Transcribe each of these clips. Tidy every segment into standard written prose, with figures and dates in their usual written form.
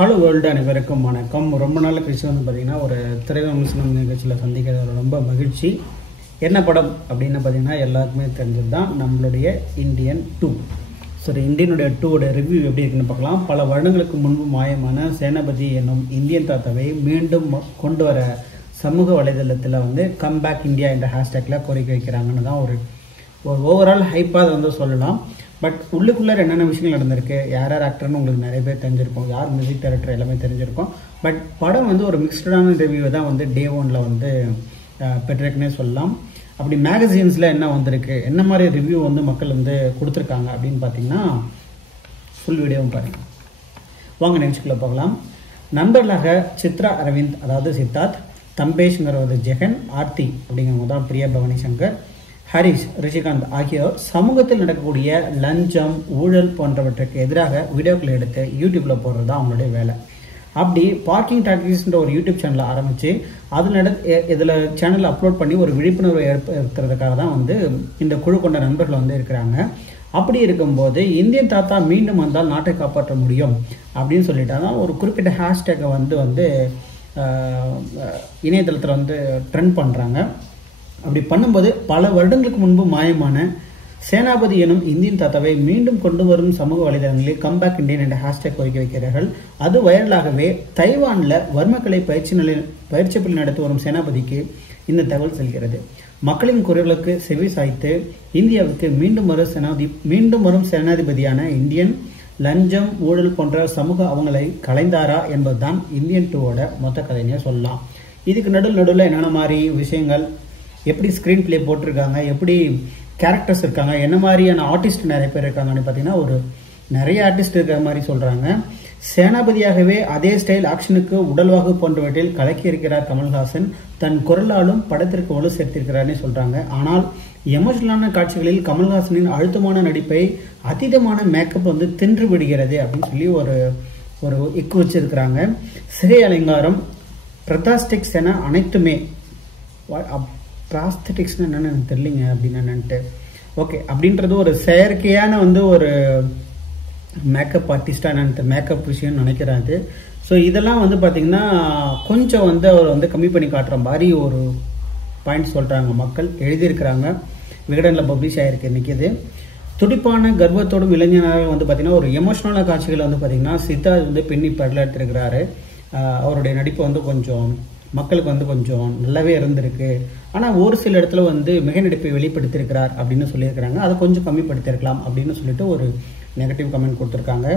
Hello world அனைவருக்கும் வணக்கம். ரொம்ப நாள் கழிச்சு வந்து பார்த்தீங்கன்னா ஒரு திரைவிமர்சனம் நிகழ்ச்சியில் சந்திக்கிறது ரொம்ப மகிழ்ச்சி. என்ன படம் அப்படின்னு பார்த்தீங்கன்னா எல்லாருக்குமே தெரிஞ்சது தான் நம்மளுடைய இந்தியன் 2. ஸோ இந்தியனுடைய 2வோட ரிவ்யூ எப்படி இருக்குன்னு பார்க்கலாம். பல வருடங்களுக்கு முன்பு மாயமான சேனாபதி என்னும் இந்தியன் தாத்தாவை மீண்டும் கொண்டு வர சமூக வலைதளத்தில் வந்து கம்பேக் இந்தியா என்ற ஹேஷ்டேக்கில் கோரிக்கை வைக்கிறாங்கன்னு தான் ஒரு ஓவரால் ஹைப்பாக அதை வந்து சொல்லலாம். பட் உள்ளுக்குள்ளே என்னென்ன விஷயங்கள் நடந்திருக்கு, யார் யார் ஆக்டர்னு உங்களுக்கு நிறைய பேர் தெரிஞ்சிருக்கும், யார் மியூசிக் டைரக்டர் எல்லாமே தெரிஞ்சிருக்கும். பட் படம் வந்து ஒரு மிக்ஸ்டான ரிவ்யூவை தான் வந்து டே 1ல் வந்து பெற்றிருக்குன்னே சொல்லலாம். அப்படி மேகசின்ஸில் என்ன வந்திருக்கு, என்ன மாதிரி ரிவ்யூ வந்து மக்கள் வந்து கொடுத்துருக்காங்க அப்படின்னு பார்த்தீங்கன்னா ஃபுல் வீடியோவும் பாருங்கள். வாங்க நிகழ்ச்சிக்குள்ளே போகலாம். நண்பர்களாக சித்ரா அரவிந்த் அதாவது சித்தார்த், தம்பேஷ்ங்கிறது ஜெகன், ஆர்த்தி அப்படிங்கிறவங்க தான் பிரியா பவானி சங்கர், ஹரிஷ், ரிஷிகாந்த் ஆகியோர் சமூகத்தில் நடக்கக்கூடிய லஞ்சம், ஊழல் போன்றவற்றுக்கு எதிராக வீடியோக்களை எடுத்து யூடியூப்பில் போடுறது தான் அவங்களுடைய வேலை. அப்படி பார்க்கிங் டாக்கிஸ்ன்ற ஒரு யூடியூப் சேனலை ஆரம்பித்து இதில் சேனல் அப்லோட் பண்ணி ஒரு விழிப்புணர்வை ஏற்படுத்துறதுக்காக தான் வந்து இந்த குழு கொண்ட நண்பர்கள் வந்து இருக்கிறாங்க. அப்படி இருக்கும்போது இந்தியன் தாத்தா மீண்டும் வந்தால் நாட்டை காப்பாற்ற முடியும் அப்படின்னு சொல்லிட்டாங்க. ஒரு குறிப்பிட்ட ஹேஷ்டேக்கை வந்து இணையதளத்தில் வந்து ட்ரெண்ட் பண்ணுறாங்க. அப்படி பண்ணும்போது பல வருடங்களுக்கு முன்பு மாயமான சேனாபதி எனும் இந்தியன் தாத்தாவை மீண்டும் கொண்டு வரும் சமூக வலைதளங்களில் கம்பேக் இந்தியன் என்ற ஹேஷ்டேக் கோரிக்கை வைக்கிறார்கள். அது வைரலாகவே வர்மக்கலை பயிற்சி பள்ளி நடத்தி வரும் சேனாபதிக்கு இந்த தகவல் செல்கிறது. மக்களின் குரலுக்கு செவி சாய்த்து இந்தியாவுக்கு மீண்டும் வரும் சேனாதிபதியான இந்தியன் லஞ்சம், ஊழல் போன்ற சமூக அவங்களை கலைந்தாரா என்பதுதான் இந்தியன் 2வோட மொத்த கதையினே சொல்லலாம். இதுக்கு நடுவில் என்னென்ன மாதிரி விஷயங்கள், எப்படி ஸ்க்ரீன் பிளே போட்டிருக்காங்க, எப்படி கேரக்டர்ஸ் இருக்காங்க, என்ன மாதிரியான ஆர்டிஸ்ட் நிறைய பேர் இருக்காங்கன்னு பார்த்தீங்கன்னா நிறைய ஆர்டிஸ்ட் இருக்கிற மாதிரி சொல்கிறாங்க. சேனாபதியாகவே அதே ஸ்டைல் ஆக்ஷனுக்கு உடல்வாகு போன்றவற்றில் கலக்கி இருக்கிறார் கமல்ஹாசன். தன் குரலாலும் படத்திற்கு வலு சேர்த்திருக்கிறார்னு சொல்கிறாங்க. ஆனால் எமோஷனலான காட்சிகளில் கமல்ஹாசனின் அழுத்தமான நடிப்பை அதீதமான மேக்கப் வந்து தின்று விடுகிறது அப்படின்னு சொல்லி ஒரு இக்கு வச்சிருக்கிறாங்க. சிறை அலங்காரம், பிரதாஸ்டிக்ஸ் என அனைத்துமே, ப்ராஸ்தட்டிக்ஸ்னு என்னென்னு எனக்கு தெரியலிங்க அப்படின்னு என்னன்ட்டு. ஓகே, அப்படின்றது ஒரு செயற்கையான வந்து ஒரு மேக்கப் ஆர்டிஸ்டாக என்னன்ட்டு மேக்கப் விஷயம்னு நினைக்கிறாரு. ஸோ இதெல்லாம் வந்து பார்த்திங்கன்னா கொஞ்சம் வந்து அவர் வந்து கம்மி பண்ணி காட்டுற மாதிரி ஒரு பாயிண்ட் சொல்கிறாங்க, மக்கள் எழுதியிருக்கிறாங்க. விகடனில் பப்ளிஷ் ஆகிருக்கு இன்றைக்கி. இது துடிப்பான கர்வத்தோடும் இளைஞராக வந்து பார்த்திங்கன்னா ஒரு எமோஷனலான காட்சிகளை வந்து பார்த்திங்கன்னா சித்தார்த் வந்து பெண்ணி படல எடுத்திருக்கிறாரு. அவருடைய நடிப்பு வந்து கொஞ்சம் மக்களுக்கு வந்து கொஞ்சம் நல்லாவே இருந்திருக்கு. ஆனால் ஒரு சில இடத்துல வந்து மிக நடிப்பை வெளிப்படுத்தியிருக்கிறார் அப்படின்னு சொல்லியிருக்கிறாங்க. அதை கொஞ்சம் கம்மிப்படுத்தியிருக்கலாம் அப்படின்னு சொல்லிட்டு ஒரு நெகட்டிவ் கமெண்ட் கொடுத்துருக்காங்க.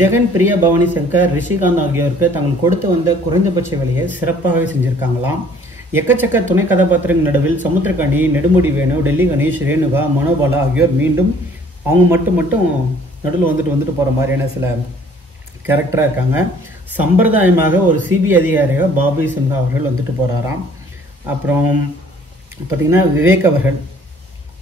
ஜெகன், பிரியா பவானி சங்கர், ரிஷிகாந்த் ஆகியோருக்கு தாங்கள் கொடுத்து வந்த குறைந்தபட்ச வேலையை சிறப்பாகவே செஞ்சுருக்காங்களாம். எக்கச்சக்க துணை கதாபாத்திரங்கள் நடுவில் சமுத்திரகனி, நெடுமுடி வேணு, டெல்லி கணேஷ், ரேணுகா, மனோபாலா ஆகியோர் மீண்டும் அவங்க மட்டும் நடுவில் வந்துட்டு போகிற மாதிரியான சில கேரக்டராக இருக்காங்க. சம்பிரதாயமாக ஒரு சிபிஐ அதிகாரியாக பாபி சிம்ஹா அவர்கள் வந்துட்டு போகிறாராம். அப்புறம் பார்த்திங்கன்னா விவேக் அவர்கள்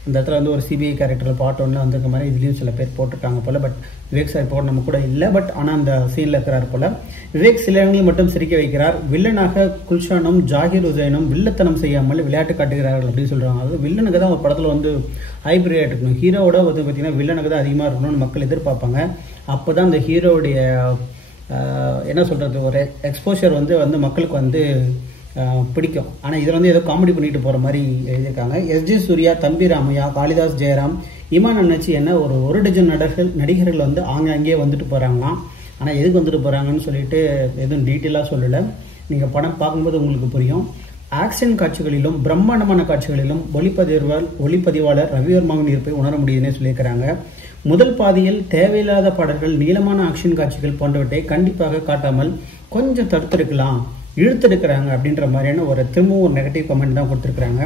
இந்த இடத்துல வந்து ஒரு சிபிஐ கேரக்டரில் பார்ட் 1 வந்திருக்க மாதிரி இதுலேயும் சில பேர் போட்டிருக்காங்க போல். பட் விவேக் சார் போட நம்ம கூட இல்லை, பட் ஆனால் அந்த சீனில் இருக்கிறார் போல். விவேக் சில இடங்களில் மட்டும் சிரிக்க வைக்கிறார். வில்லனாக குல்ஷானும் ஜாகிர் ஹுசைனும் வில்லத்தனம் செய்யாமல் விளையாட்டு காட்டுகிறார்கள் அப்படின்னு சொல்கிறாங்க. அது வில்லனுக்கு தான் ஒரு படத்தில் வந்து ஹைப்ரிட் இருக்கணும், ஹீரோவோட வந்து பார்த்திங்கன்னா வில்லனுக்கு தான் அதிகமாக இருக்கணும்னு மக்கள் எதிர்பார்ப்பாங்க. அப்போ தான் அந்த ஹீரோவுடைய என்ன சொல்கிறது ஒரு எக்ஸ்போஷர் வந்து மக்களுக்கு வந்து பிடிக்கும். ஆனால் இதில் வந்து ஏதோ காமெடி பண்ணிட்டு போகிற மாதிரி எழுதியிருக்காங்க. எஸ்ஜி சூர்யா, தம்பி ராமையா, காளிதாஸ் ஜெயராம், இமான் அண்ணாச்சி என்ன ஒரு டஜன் நடிகர்கள் வந்து ஆங்காங்கே வந்துட்டு போகிறாங்களாம். ஆனால் எதுக்கு வந்துட்டு போகிறாங்கன்னு சொல்லிட்டு எதுவும் டீட்டெயிலாக சொல்லலை. நீங்கள் படம் பார்க்கும்போது உங்களுக்கு புரியும். ஆக்ஷன் காட்சிகளிலும் பிரம்மாண்டமான காட்சிகளிலும் ஒளிப்பதிவாளர் ரவிவர்மாவின் இருப்பை உணர முடியுதுன்னே சொல்லியிருக்கிறாங்க. முதல் பாதியில் தேவையில்லாத பாடல்கள், நீளமான ஆக்ஷன் காட்சிகள் போன்றவற்றை கண்டிப்பாக காட்டாமல் கொஞ்சம் தடுத்திருக்கலாம், இழுத்திருக்கிறாங்க அப்படின்ற மாதிரியான திரும்பவும் ஒரு நெகட்டிவ் கமெண்ட் தான் கொடுத்துருக்குறாங்க.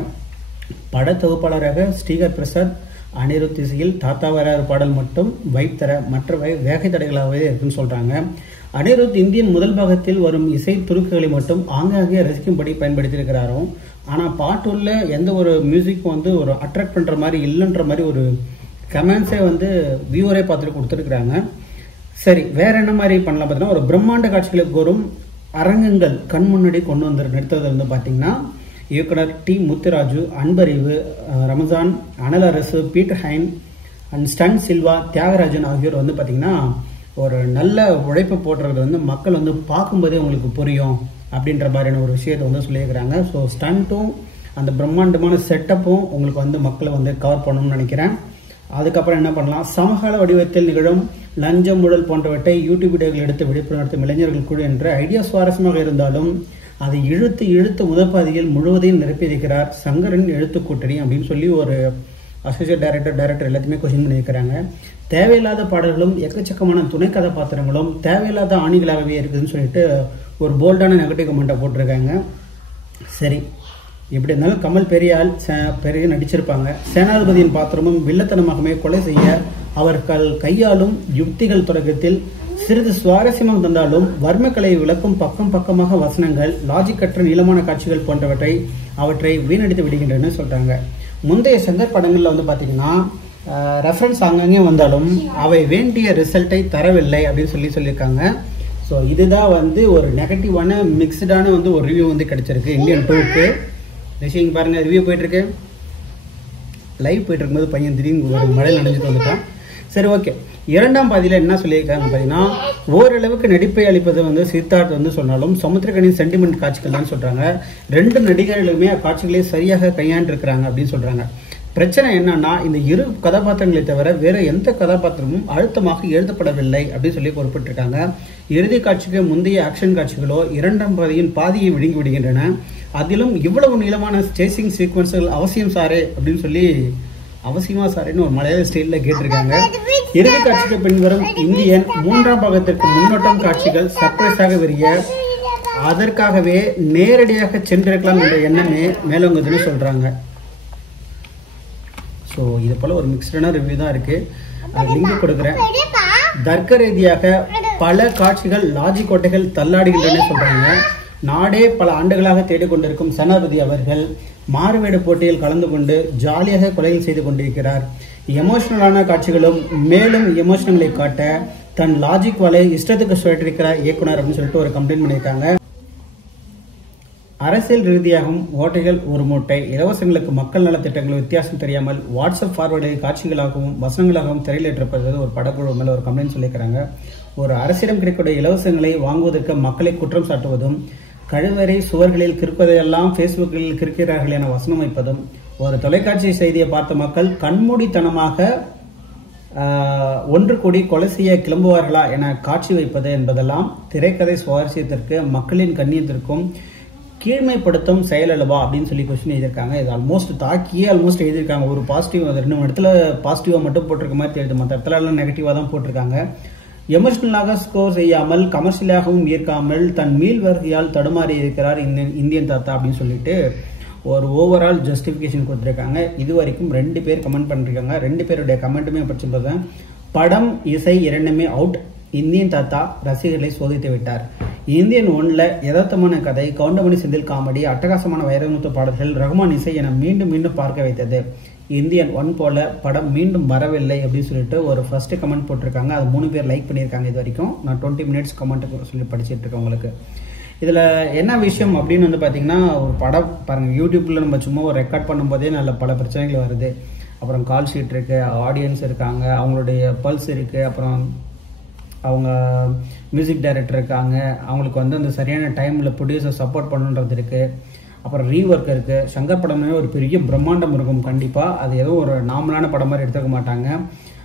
பட தொகுப்பாளராக ஸ்ரீகர் பிரசாத், அனிருத் இசையில் தாத்தா வராறு பாடல் மட்டும் வைப் தர, மற்றவை வேகை தடைகளாகவே இருக்குன்னு சொல்கிறாங்க. அனிருத் இந்தியன் முதல் பாகத்தில் வரும் இசை துருக்குகளை மட்டும் ஆங்காங்கே ரசிக்கும்படி பயன்படுத்தியிருக்கிறாரோ. ஆனால் பாட்டுள்ள எந்த ஒரு மியூசிக்கும் வந்து ஒரு அட்ராக்ட் பண்ணுற மாதிரி இல்லைன்ற மாதிரி ஒரு கமெண்ட்ஸே வந்து வியூவரே பார்த்துட்டு கொடுத்துருக்குறாங்க. சரி, வேற என்ன மாதிரி பண்ணலாம் பார்த்தீங்கன்னா ஒரு பிரம்மாண்ட காட்சிகளுக்கு வரும் அரங்கங்கள் கண் முன்னாடி கொண்டு வந்து நிறுத்துறது வந்து பார்த்தீங்கன்னா இயக்குனர் D Muthuraju, Anbariv, Ramzan, Anal Arasu, Peter Hein and Stun Silva, Thiagarajan ஆகியோர் வந்து பார்த்தீங்கன்னா ஒரு நல்ல உழைப்பு போடுறது வந்து மக்கள் வந்து பார்க்கும்போதே உங்களுக்கு புரியும் அப்படின்ற மாதிரியான ஒரு விஷயத்தை வந்து சொல்லியிருக்கிறாங்க. ஸோ ஸ்டண்ட்டும் அந்த பிரம்மாண்டமான செட்டப்பும் உங்களுக்கு வந்து மக்களை வந்து கவர் பண்ணணும்னு நினைக்கிறேன். அதுக்கப்புறம் என்ன பண்ணலாம், சமகால வடிவத்தில் நிகழும் லஞ்சம் ஊழல் போன்றவற்றை யூடியூப் வீடியோக்கள் எடுத்து விழிப்புணர்வு நடத்தும் இளைஞர்கள் குழு என்ற ஐடியா சுவாரஸ்யமாக இருந்தாலும் அதை இழுத்து முதற்பாதியில் முழுவதையும் நிரப்பியிருக்கிறார் சங்கரின் எழுத்து கூட்டணி அப்படின்னு சொல்லி ஒரு அசோசியேட் டைரக்டர் எல்லாத்தையுமே கொஸ்டின் பண்ணியிருக்கிறாங்க. தேவையில்லாத பாடல்களும் எக்கச்சக்கமான துணை கதாபாத்திரங்களும் தேவையில்லாத ஆணிகளாகவே இருக்குதுன்னு சொல்லிட்டு ஒரு போல்டான நெகட்டிவ் கமெண்ட்டை போட்டிருக்காங்க. சரி, எப்படி இருந்தாலும் கமல் பெரிய நடிச்சிருப்பாங்க. சேனாதிபதியின் பாத்திரமும் வில்லத்தனமாகவே கொலை செய்ய அவர்கள் கையாளும் யுக்திகள் தொடக்கத்தில் சிறிது சுவாரஸ்யமாக தந்தாலும் வர்மக்கலை விளக்கும் பக்கமாக வசனங்கள், லாஜிக்கற்ற நீளமான காட்சிகள் போன்றவற்றை அவற்றை வீணடித்து விடுகின்றன சொல்றாங்க. முந்தைய சங்கர் படங்கள்ல வந்து பாத்தீங்கன்னா ரெஃபரன்ஸ் அங்கங்கே வந்தாலும் அவை வேண்டிய ரிசல்ட்டை தரவில்லை அப்படின்னு சொல்லியிருக்காங்க. ஸோ இதுதான் வந்து ஒரு நெகட்டிவான மிக்சடான வந்து ஒரு ரிவ்யூ வந்து கிடைச்சிருக்கு இந்தியன் 2க்கு. விஷயம் பாருங்க, ரிவ்யூ போயிட்டு இருக்கு, லைவ் போயிட்டு இருக்கும்போது பையன் திடீர்னு ஒரு மழையில் நனைஞ்சிட்டு வந்துட்டான். சரி, ஓகே. இரண்டாம் பாதியில் என்ன சொல்லியிருக்காங்க பார்த்தீங்கன்னா, ஓரளவுக்கு நடிப்பை அளிப்பது வந்து சித்தார்த் வந்து சொன்னாலும் சமுத்திரக்கனின் சென்டிமெண்ட் காட்சிகள் தான் சொல்றாங்க. 2 நடிகர்களுமே காட்சிகளை சரியாக கையாண்டு இருக்கிறாங்க அப்படின்னு சொல்றாங்க. பிரச்சனை என்னன்னா, இந்த 2 கதாபாத்திரங்களை தவிர வேற எந்த கதாபாத்திரமும் அழுத்தமாக எழுதப்படவில்லை அப்படின்னு சொல்லி குறிப்பிட்டிருக்காங்க. இறுதி காட்சிக்கு முந்தைய ஆக்ஷன் காட்சிகளோ 2ஆம் பாதியின் பாதியை விழுங்கி விடுகின்றன. அதிலும் இவ்வளவு நீளமான சேசிங் சீக்வன்ஸ்கள் அவசியம் சாரே அப்படின்னு சொல்லி அவசியமா சாரேன்னு ஒரு மலையாள ஸ்டைலில் கேட்டிருக்காங்க. இறுதி காட்சிக்கு பின்வரும் இந்தியன் 3ஆம் பாகத்திற்கு முன்னோட்டம் காட்சிகள் சர்ப்ரைஸாக விரிய அதற்காகவே நேரடியாக சென்றிருக்கலாம் என்ற எண்ணமே மேலோங்குதுன்னு சொல்றாங்க. ஸோ இது போல ஒரு மிக்சடான ரிவ்யூ தான் இருக்கு. லிங்க் கொடுக்குறேன். தர்க்க ரீதியாக பல காட்சிகள் லாஜிக் கோட்டைகள் தள்ளாடுகின்றன சொல்றாங்க. நாடே பல ஆண்டுகளாக தேடிக்கொண்டிருக்கும் சேனாபதி அவர்கள் மாறுவேட போட்டியில் கலந்து கொண்டு ஜாலியாக கொலைகள் செய்து கொண்டிருக்கிறார். எமோஷனலான காட்சிகளும் மேலும் எமோஷனங்களை காட்ட தன் லாஜிக் வலை இஷ்டத்துக்கு சுழற்றிருக்கிறார் இயக்குனர் அப்படின்னு சொல்லிட்டு ஒரு கம்ப்ளைண்ட் பண்ணியிருக்காங்க. அரசியல் ரீதியாகவும் ஓட்டைகள் ஒரு மூட்டை, இலவசங்களுக்கு மக்கள் நல திட்டங்கள் வித்தியாசம் தெரியாமல் வாட்ஸ்அப் ஃபார்வர்டை காட்சிகளாகவும் வசனங்களாகவும் திரையிலேற்றப்பட்டது ஒரு படக்குழு மேல ஒரு கம்ப்ளைண்ட் சொல்லியிருக்கிறாங்க. ஒரு அரசிடம் கிடைக்கக்கூடிய இலவசங்களை வாங்குவதற்கு மக்களை குற்றம் சாட்டுவதும், கழிவறை சுவர்களில் கிறுப்பதையெல்லாம் பேஸ்புக்கில் கிறுக்கிறார்கள் என வசனம் வைப்பதும், ஒரு தொலைக்காட்சி செய்தியை பார்த்த மக்கள் கண்மூடித்தனமாக ஒன்று கூடி கொலை செய்ய கிளம்புவார்களா என காட்சி வைப்பது என்பதெல்லாம் திரைக்கதை சுவாரஸ்யத்திற்கு மக்களின் கண்ணியத்திற்கும் கீழ்மைப்படுத்தும் செயல் அல்லவா அப்படின்னு சொல்லி கொஸ்டின் எழுதியிருக்காங்க. இது ஆல்மோஸ்ட் எழுதியிருக்காங்க. ஒரு பாசிட்டிவ் 2 இடத்துல பாசிட்டிவா மட்டும் போட்டிருக்க மாதிரி தெரியுது, மற்ற இடத்துல எல்லாம் நெகட்டிவா தான் போட்டிருக்காங்க. எமோஷனலாக ஸ்கோர் செய்யாமல் கமர்ஷியலாகவும் ஈர்க்காமல் தன் மீள் வருகையால் தடுமாறி இருக்கிறார் இந்தியன் தாத்தா அப்படின்னு சொல்லிட்டு ஒரு ஓவரால் ஜஸ்டிஃபிகேஷன் கொடுத்துருக்காங்க. இது வரைக்கும் 2 பேர் கமெண்ட் பண்ணிருக்காங்க. 2 பேருடைய கமெண்ட்டுமே படிச்சு பார்த்தேன். படம் இசை இரண்டுமே அவுட். இந்தியன் தாத்தா ரசிகர்களை சோதித்து விட்டார். இந்தியன் 1ல யதார்த்தமான கதை, கவுண்டமணி செந்தில் காமெடி, அட்டகாசமான வைரமுத்து பாடல்கள், ரகுமான் இசை என மீண்டும் பார்க்க வைத்தது. இந்தியன் 1 போல படம் மீண்டும் வரவில்லை அப்படின்னு சொல்லிட்டு ஒரு ஃபர்ஸ்ட் கமெண்ட் போட்டிருக்காங்க. அது 3 பேர் லைக் பண்ணியிருக்காங்க. இது வரைக்கும் நான் 20 மினிட்ஸ் கமெண்ட் சொல்லி படிச்சுட்டு இருக்கேன். உங்களுக்கு இதில் என்ன விஷயம் அப்படின்னு வந்து பார்த்தீங்கன்னா, ஒரு படம் பாருங்கள், யூடியூப்பில் நம்ம சும்மா ஒரு ரெக்கார்ட் பண்ணும்போதே நல்ல பல பிரச்சனைகள் வருது. அப்புறம் கால் ஷீட் இருக்குது, ஆடியன்ஸ் இருக்காங்க, அவங்களுடைய பல்ஸ் இருக்குது, அப்புறம் அவங்க மியூசிக் டைரக்டர் இருக்காங்க, அவங்களுக்கு வந்து அந்த சரியான டைமில் ப்ரொடியூசர் சப்போர்ட் பண்ணுன்றது இருக்குது, அப்புறம் ரீஒர்க் இருக்குது. சங்கர் படமே ஒரு பெரிய பிரம்மாண்டம் இருக்கும் கண்டிப்பாக. அது ஏதோ ஒரு நார்மலான படம் மாதிரி எடுத்துக்க மாட்டாங்க.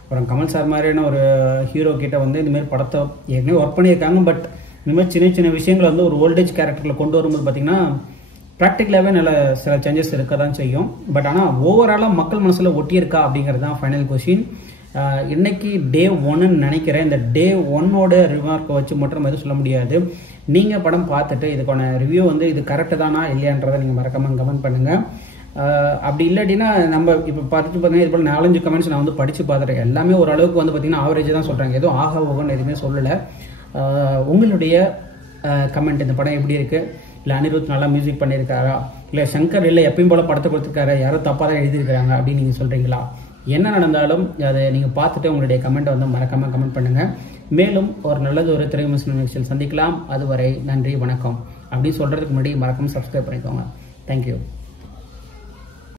அப்புறம் கமல் சார் மாதிரியான ஒரு ஹீரோ கிட்ட வந்து இந்தமாரி படத்தை ஏற்கனவே ஒர்க் பண்ணியிருக்காங்க. பட் இந்தமாதிரி சின்ன விஷயங்களை வந்து ஒரு ஓல்டேஜ் கேரக்டரில் கொண்டு வரும்போது பார்த்தீங்கன்னா ப்ராக்டிக்கலாகவே நல்ல சில சேஞ்சஸ் இருக்க தான் செய்யும். பட் ஆனால் ஓவராலாக மக்கள் மனசில் ஒட்டியிருக்கா அப்படிங்கிறது தான் ஃபைனல் கொஸ்டின். இன்னைக்கு டே 1ன்னு நினைக்கிறேன். இந்த டே 1ஓட ரிமார்க்கை வச்சு மட்டும் எதுவும் சொல்ல முடியாது. நீங்கள் படம் பார்த்துட்டு இதுக்கான ரிவ்யூ வந்து இது கரெக்டு தானா இல்லையான்றதை நீங்கள் மறக்காமல் கமெண்ட் பண்ணுங்கள். அப்படி இல்லாட்டினா நம்ம இப்போ பார்த்தீங்கன்னா இது போல் 4-5 கமெண்ட்ஸ் நான் வந்து படித்து பார்த்துட்டேன். எல்லாமே ஓரளவுக்கு வந்து பார்த்தீங்கன்னா ஆவரேஜ் தான் சொல்கிறாங்க. எதுவும் ஆக போகன்னு எதுவுமே சொல்லலை. உங்களுடைய கமெண்ட், இந்த படம் எப்படி இருக்குது, இல்லை அனிருத் நல்லா மியூசிக் பண்ணியிருக்காரா, இல்லை சங்கர் இல்லை எப்பயும் போல் படத்தை கொடுத்துருக்காரு, யாரோ தப்பாக தான் எழுதியிருக்கிறாங்க அப்படின்னு நீங்கள் சொல்கிறீங்களா? என்ன நடந்தாலும் அதை நீங்கள் பார்த்துட்டு உங்களுடைய கமெண்ட்டை வந்து மறக்காமல் கமெண்ட் பண்ணுங்கள். மேலும் ஒரு நல்லது ஒரு திரை விமர்சன நிகழ்ச்சியில் சந்திக்கலாம். அதுவரை நன்றி, வணக்கம். அப்படி சொல்கிறதுக்கு முன்னாடி மறக்காமல் சப்ஸ்கிரைப் பண்ணிக்கோங்க. தேங்க்யூ.